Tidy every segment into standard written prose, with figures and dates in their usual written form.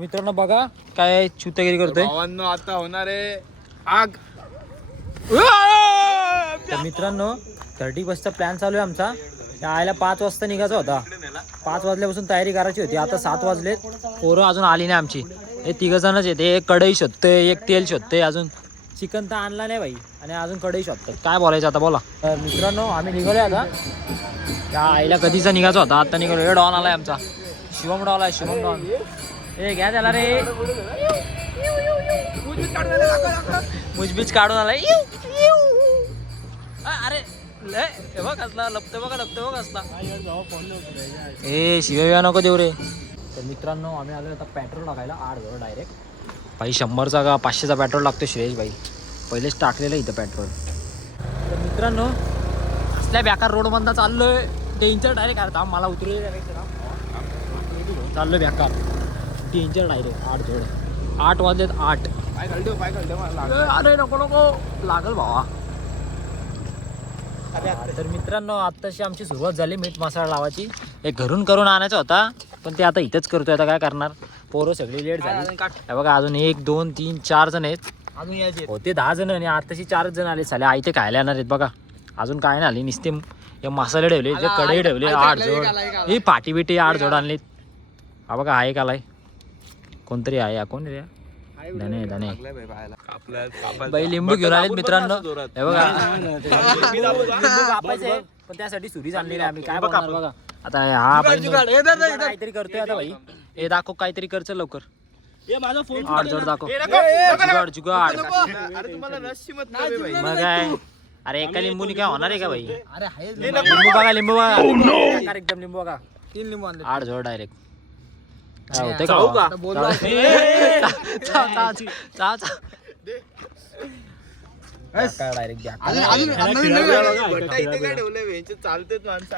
मित्रांनो बघा काय चुतेगिरी करतोय. भावांनो आता होणार आहे आग. तर मित्रांनो 30 बसचा प्लॅन चालू आहे आमचा. यायला 5 वाजता निघायचा होता. 5 वाजल्यापासून तयारी करायची होती. आता 7 वाजलेत. पोरं अजून आली नाही आमची. हे 3 जणच येते. एक कढई शोधतोय, एक तेल शोधतोय. अजून चिकन तर आणला नाही भाई आणि अजून कढई शोधतोय. काय बोलायचं आता बोला. तर मित्रांनो आम्ही निघालोय आता. त्या आईला कधीचा निघायचा होता. आता निघालो. हे डॉन आलाय आमचा. शिवम डॉन आलाय. शिवम डॉन ए घ्या त्याला रे. मुजबीज काढून आलाय. अरे लय बघ असला लपतं बघा लपतं बघ असला. ए शिव्या नको देऊ रे. तर मित्रांनो आम्ही आलो आता पेट्रोल टाकायला 8 जवळ डायरेक्ट. भाई 100चा का 500चा पेट्रोल लागतो श्रेयश भाई. पहिलेच टाकलेलं इथं पेट्रोल. तर मित्रांनो असल्या बेकार रोडमधनं चाललोय. डेंजर डायरेक्ट आता मला उतरू चाललोय बेकार डेंजर डायरेक्ट 8 जवळ. 8 वाजलेत 8. अरे नको नको लागल भावा. तर मित्रांनो आत्ताशी आमची सुरुवात झाली मीठ मसाला लावायची. एक घरून करून आणायचा होता पण ते आता इथंच करतोय. आता काय करणार पोरं सगळी लेट झाली. बघा अजून 1 2 3 4 जण आहेत. अजून यायचे होते 10 जण आणि आताशी 4 जण आले. साले आई ते खायला येणार आहेत बघा. अजून काय नाही आली. नुसते मसाले ठेवले जे कढई ठेवले 8 जोड. ही पाटी बिटी 8 जोड आणलीत. हा बघा आहे का आलाय कोणतरी आहे. कोण रे धने धने बाई लिंबू घेऊन आलेत मित्रांनो. हे बघा लिंबू कापायचे पण त्यासाठी सुरीच आणलेली आम्ही. काय बघा बघा आता हा काहीतरी करतोय आता भाई. हे दाखव काहीतरी करचं लवकर. 8 जोड दाखव. जुगाड जुगाड मग काय. अरे एका लिंबूनी काय होणार आहे का भाई. लिंबू बघा लिंबू बघा एकदम लिंबू बघा. 3 लिंबू आणले 8 जोड डायरेक्ट. काय होतंय का डायरेक्ट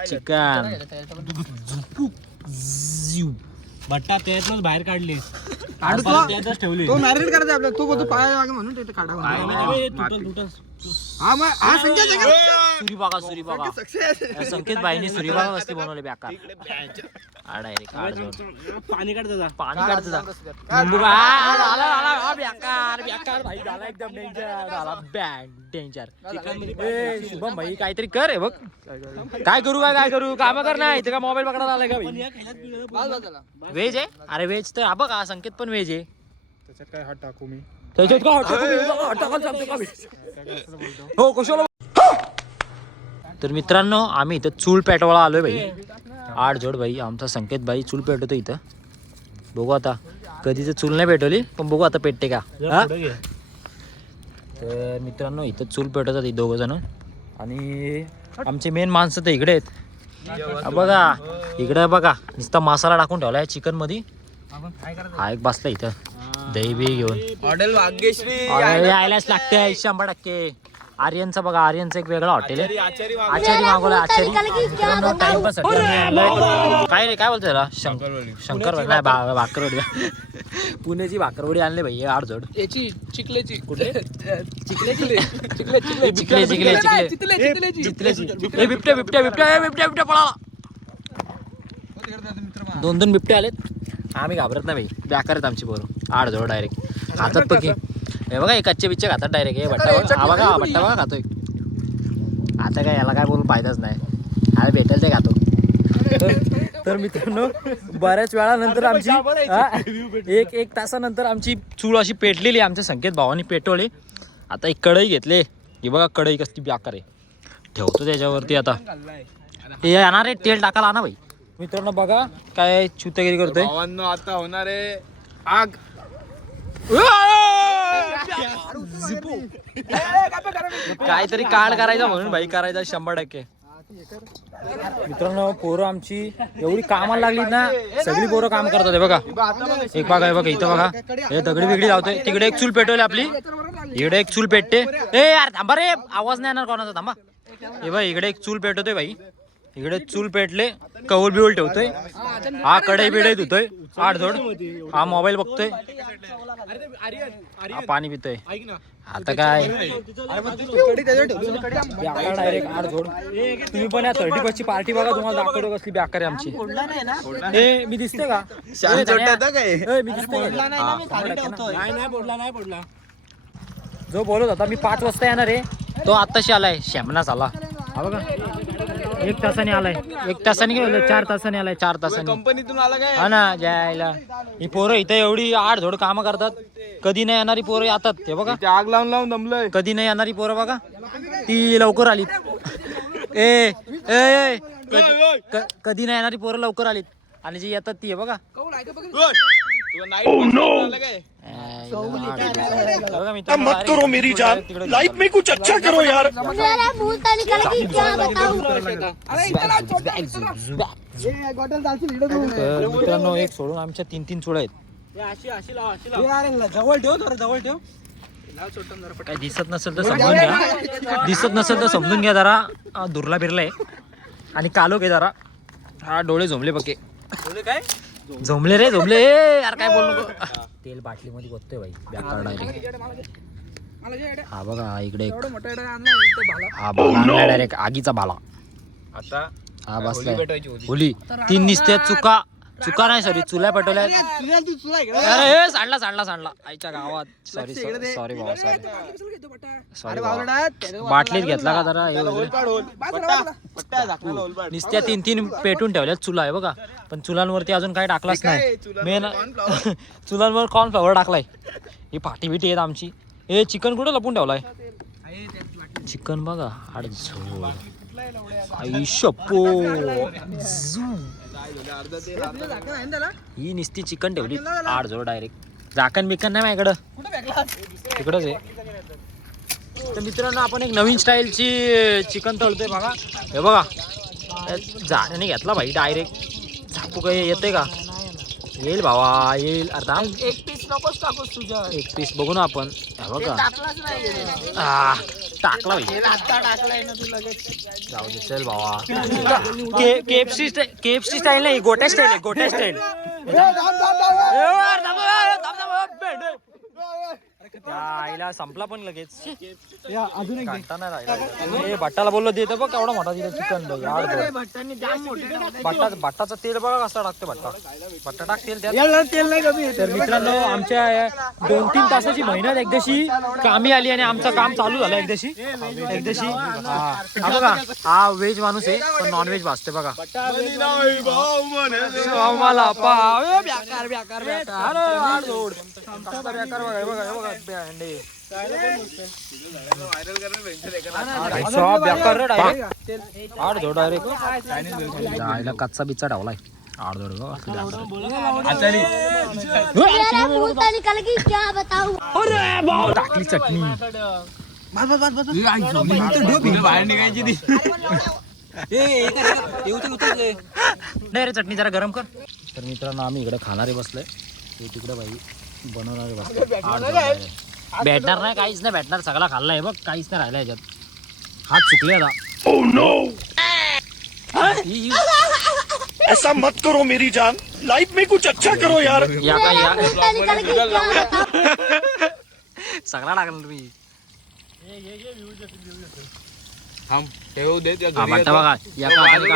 चिकन बट्टा त्यातच बाहेर काढले. ठेवले तो मॅरिनेट करायचा आपल्याला. तो बोलतो पाया लागे म्हणून ते काढा. सुरी बघा सुरी बघा. संकेत भाईने सुरी बघा वस्ती बनवले बेकार. डायरेक्ट पाणी काढता पाणी काढता लिंबू बेकार बेकार भाई झाला एकदम डेंजर झाला. डेंजर शुभम भाई काहीतरी कर आहे बघ. काय करू काय करू काम कर नाही इथे का मोबाईल पकडायला आलाय का. व्हेज आहे. अरे व्हेज तर हा बघा संकेत पण व्हेज आहे. त्याच्यात काय हात टाकू मी. हो कशाला. तर मित्रांनो आम्ही इथं चूल पेटवायला आलोय भाई. 8 जोड भाई. आमचा संकेत भाई चूल पेटवतो इथं. बघू आता कधीच चूल नाही पेटवली पण बघू आता पेटते का. तर मित्रांनो इथं चूल पेटवतात 2 जण आणि आमचे मेन माणसं तर इकडे आहेत. बघा इकडे बघा नुसता मसाला टाकून ठेवलाय चिकन मध्ये. हा एक बसला इथं दही बी घेऊन. हॉटेल भाग्यश्री यायलाच लागते 100%. आर्यनचं बघा आर्यनचं एक वेगळं हॉटेल आहे. आचारी मागवला आचारी. टाइमपास काय रे काय बोलतो त्याला शंकरवाडी नाही भाकरवडी. पुण्याची भाकरवडी आणले भाई 8 जोड. याची चिखलेची कुठे चिखले चिखले चिखले चिखले बिबट्या बिबट्या बिबट्या बिबट्या बिबट्या पळा. 2 बिबटे आलेत. आम्ही घाबरत नाही भाई. बेकार आहेत आमची पोरं. 8 जोड डायरेक्ट खातात पकी. हे बघा हे कच्चे बिच्चे खातात डायरेक्ट. हे बट्टा बघा बघा बट्टा बघा खातोय. आता काय याला काय बोलून फायदाच नाही. आम्ही भेटेल ते खातो. तर मित्रांनो बऱ्याच वेळानंतर आमची एक तासानंतर आमची चूल अशी पेटलेली. आमच्या संकेत भावानी पेटवली. आता एक कढई घेतले. ही बघा कढई कसली बेकार आहे. ठेवतो त्याच्यावरती आता. हे येणार आहे तेल टाकायला आणा भाई. मित्रांनो बघा काय चुतेगिरी करतोय. भावांनो आता होणार आहे आग. काहीतरी काढ करायचा म्हणून भाई करायचा 100%. मित्रांनो पोरं आमची एवढी कामाला लागली ना. सगळी पोरं काम करतात. बघा एक बघा हे बघा इथं बघा हे दगडी बिगडी लावतोय. तिकडे एक चूल पेटवली आपली. इकडे एक चूल पेटते. ए यार थांबा रे आवाज नाही येणार कोणाचा. थांबा हे भाई इकडे एक चूल पेटवतोय भाई. इकडे चूल पेटले, कौल बिवल ठेवतोय, हा कढई बिडई धुतोय, आडधोड, हा मोबाईल बघतोय, हा पाणी पितोय. आता काय डायरेक्ट आडधोड. तुम्ही पण या 31 ची पार्टी बघा, तुम्हाला दाखवतो कसली बेकार आहे आमची. ए मी दिसते का? मी दिसते का? जो बोलत होता मी 5 वाजता येणार आहे, तो आत्ताशी आलाय. शॅमनाच आला, हा बघा. 1 तासाने आलाय, 1 तासाने गेलो, 4 तासाने आलाय, 4 तासाने कंपनीतून आला काय? हा ना. जायला ही पोरं इथं एवढी आडधोड कामं करतात, कधी नाही येणारी पोरं येतात. ते बघा ते आग लावून लावून दमलंय. कधी नाही येणारी पोरं बघा, ती लवकर आलीत. ए ए कधी नाही येणारी पोरं लवकर आलीत, आणि जी येतात ती बघा. मत करो मेरी जान, लाइफ में कुछ अच्छा करो यार. मित्रांनो, एक सोडून आमच्या 3-3 चुळा आहेत. जवळ ठेव, जवळ ठेव. काय दिसत नसेल तर समजून घ्या, दिसत नसेल तर समजून घ्या. जरा दुर्ला बिरलाय आणि कालो घे जरा. हा डोळे झोंबले बघे, काय झोंबले रे झोंबले. यार काय बोल नको. तेल बाटलीमध्ये बघतोय भाई, बेकार डायरेक्ट. हा बघा, हा इकडे एक, हा भाला आणलाय डायरेक्ट, आगीचा भाला. आता हा बसलाय होली. 3 निस्त्या चुका नाही, सॉरी, चुल्या पेटवल्या. अरे हे सांडला आईच्या गावात. सॉरी भाऊ, सॉरी बाटलीत घेतला का जरा. निस्त्या 3-3 पेटून ठेवल्यात चुला आहे बघा, पण चुलांवरती अजून काय टाकलाच नाही. मेन चुलांवर कॉर्नफ्लॉवर टाकलाय. ही पाठी बिटी आहेत आमची. हे चिकन कुठं लपून ठेवलाय? चिकन बघा, शप्पो. ही निस्ती चिकन ठेवली आडजोड डायरेक्ट. झाकण बिकन नाही माझ्याकडं, तिकडंच आहे. तर मित्रांनो, आपण एक नवीन स्टाईलची चिकन तळतोय बघा. हे बघा, झाडाने घेतला भाई डायरेक्ट. झापू काय येते का? येईल भावा, येईल. अर्धा एक पीस नकोच टाकूस तुझ्या. एक पीस बघू ना आपण. हे बघा, टाकला भाई. जाऊ दे, चल भावा. केएफसी स्टाईल नाही, गोट्या स्टाईल आहे, गोट्या स्टाईल. आईला संपला पण लगेच. अजून एक भट्टाला बोललो देतो बघ, केवढा मोठा दिला चिकन. भट्टाचं तेल बघा कसं टाकते भट्टा टाक तेल त्यात. तेल नाही कमी. तर मित्रांनो, आमच्या 2-3 तासाची मेहनत एकदाशी कामी आली आणि आमचं काम चालू झालं एकदाशी. हा बघा, हा व्हेज माणूस आहे पण नॉन व्हेज भाजते बघा. मला पाव बेकार बेकार बेकार डायरेक्ट कच्चा बिच्चा ठेवलाय आडधोड. टाकली चटणी. बाहेर निघायची ती. नाही रे, चटणी जरा गरम कर. तर मित्रांनो, आम्ही इकडे खाणारे बसलोय, ते तिकडे बाई बनवणारे बसले. भेटणार नाही, काहीच नाही भेटणार. सगळा खाल्लाय बघ, काहीच नाही राहिला याच्यात. हात चुकले आता. ऐसा मत करो मेरी जान, लाइफ में कुछ अच्छा करो यार. या काय या सगळा लागला तुम्ही. थांब, ठेवू दे त्या घरी बघा बघा, या काढतोय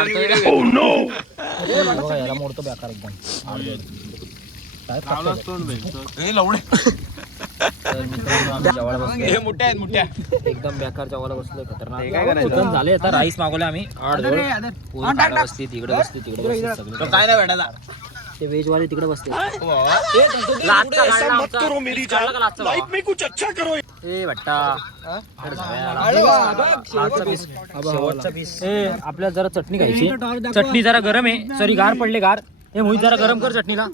बघा, याला मोडतो बेकार एकदम. मोठ्या एकदम बेकार जेवायला बसलोय, खतरनाक. चिकन झाले. आता राईस मागवले आम्ही. बसली तिकडे, बसली तिकडे, सगळे काय नाही भेटायला. ते व्हेज वाले तिकडे बसते. ऐसा मत करो मेरी जान, लाइफ में कुछ अच्छा करो. ए भट्टा, शेवटचा पीस. आपल्याला जरा चटणी खायची. चटणी जरा गरम आहे, सॉरी गार पडले गार. हे मोहित जरा गरम कर चटणीला.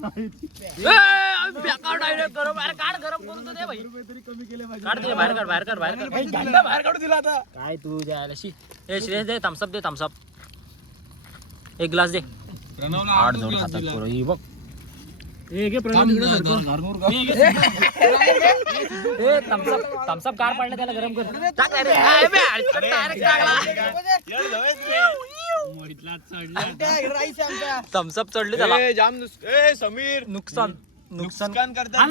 काय तू द्यायला शी. श्रेयस दे, थम्सअप दे, थम्सअप. एक ग्लास दे. 8 जोड खातात पोरं. ही बघ, थम्सअप कार पाडलं, त्याला गरम कर. थम्सअप चढले त्याला. ए, जाम ए समीर नुकसान नुकसान करता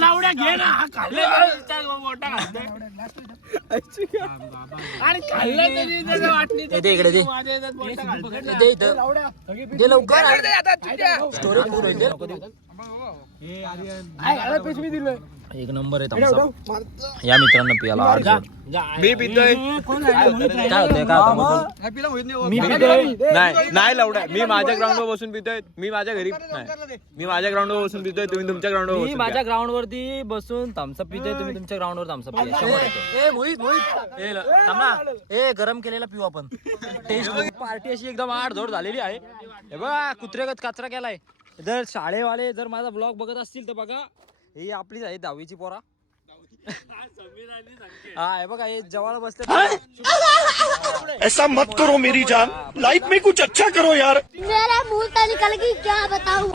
दे इकडे दे. दे इथं. दे लवकर. स्टोरेज फुल होईल दे. एक नंबर आहे थम्सअप. या मित्रांनो पियाला मी पितोय काय होतंय काय होतं नाही लवड्या मी माझ्या ग्राउंडवर बसून पितोय मी माझ्या घरी नाही मी माझ्या ग्राउंडवर बसून पितोय तुम्ही तुमच्या ग्राउंडवर मी बसून माझ्या ग्राउंड वरती बसून थम्सअप पितोय तुम्ही तुमच्या ग्राउंड वर थम्सअप पिया. ए गरम केलेला पिऊ आपण. टेस्ट पार्टी अशी एकदम आडधोड झालेली आहे. हे बघा कुत्रेगत कचरा केलाय. जर शाळेवाले जर माझा ब्लॉग बघत असतील तर बघा ही आपलीच आहे 10वीची पोरा. हा हे बघा हे जवळ बसले. ऐसा मत करो मेरी जान, लाइफ में कुछ अच्छा करो यार. मेरा मुंह तो निकल गई, क्या बताऊं.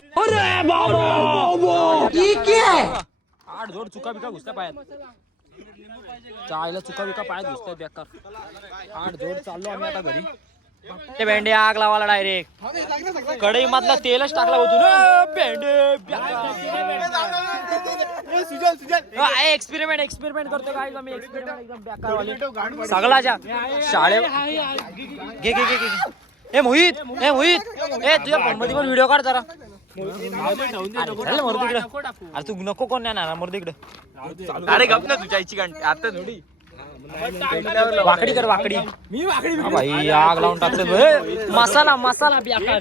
आडधोड चुका बिका घुसल्या पायात. चायला चुका बिका पायात घुसताय बेकार. आडधोड चाललो आम्ही आता घरी. ते भेंडे आग लावायला डायरेक्ट कढई मधला तेलच टाकला होतो ना. भेंडे एक्सपेरिमेंट करतो काय आम्ही. एक्सपेरिमेंट एकदम बेकार वाली सगळ्याच्या शाळे. घे घे घे घे. ए मोहित ए तुझ्या फोन मध्ये पण व्हिडिओ काढ जरा. मरू तिकडे. अरे तू नको कोण नाही ना मरू तिकडे. अरे गप ना तुझ्या आईची घंटी आता थोडी वाकडी कर वाकडी. हा भाई आग लावून टाकतो. मसाला बेकार.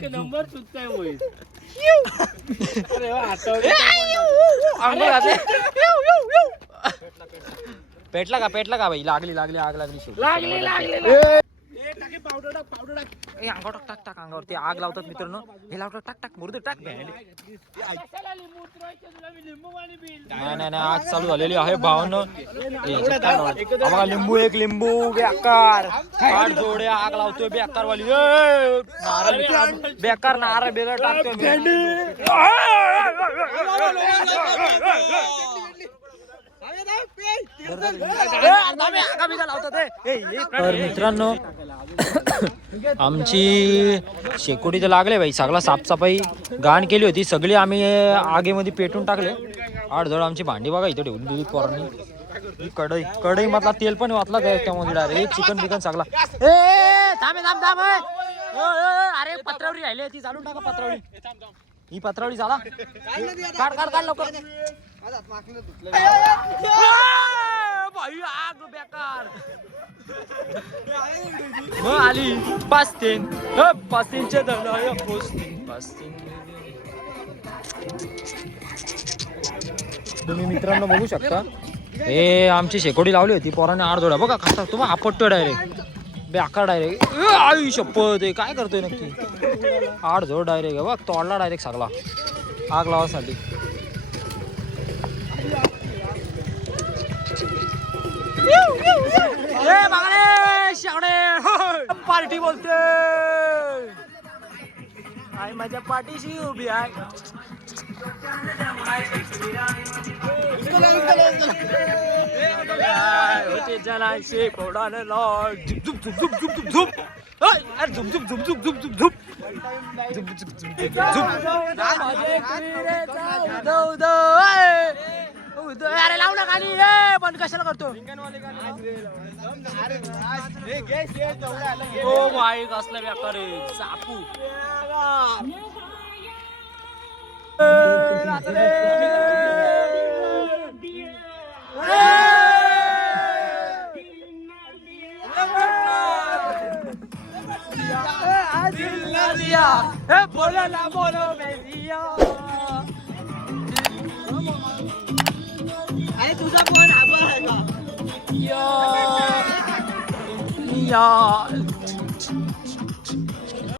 पेटला का भाई. लागली आग लागली. अंगावर टाक अंगावर. ते आग लावतात मित्रांनो. हे लावतात टाक मुर्दे टाक. नाही आग चालू झालेली आहे भावनं. बघा लिंबू बेकार. आठ जोड्या आग लावतोय बेकार वाली. नारळ बेकार नारळ बेल टाकतोय. तर मित्रांनो आमची शेकोटी तर लागले भाई. सगळा साफसफाई घाण केली होती सगळी आम्ही आगीमध्ये पेटून टाकले. आडधड आमची भांडी बघा इथे ठेवली दूध पोरांनी. कढई मधला तेल पण वाचला त्यामध्ये डायरेक्ट. चिकन बिकन सगळा. ए थांब अरे पत्रावळी राहिली ती चालून टाका. पत्रावळी ही पत्रावळी झाला. काढ लवकर. भाई आग बेकार. आली 5-3चे धन 5-3. तुम्ही मित्रांनो बघू शकता हे आमची शेकोडी लावली होती पोराने आडधोडा बघा कसा तुम्हाला आपटतो डायरेक्ट बेकार डायरेक्ट. आई शपथ आहे काय करतोय नक्की. आडधोड डायरेक्ट बघ तोडला डायरेक्ट सगळा आग लावासाठी. पार्टी बोलते आई माझ्या पाठीशी उभी आहे. होते जलाशे कोडाने लॉट झुप अरे झुप अरे लावला खाली. पण कशाला करतो. ओ भाई कसला बेकार आहे सापू. बोलो अरे तुझा फोन आभार आहे का.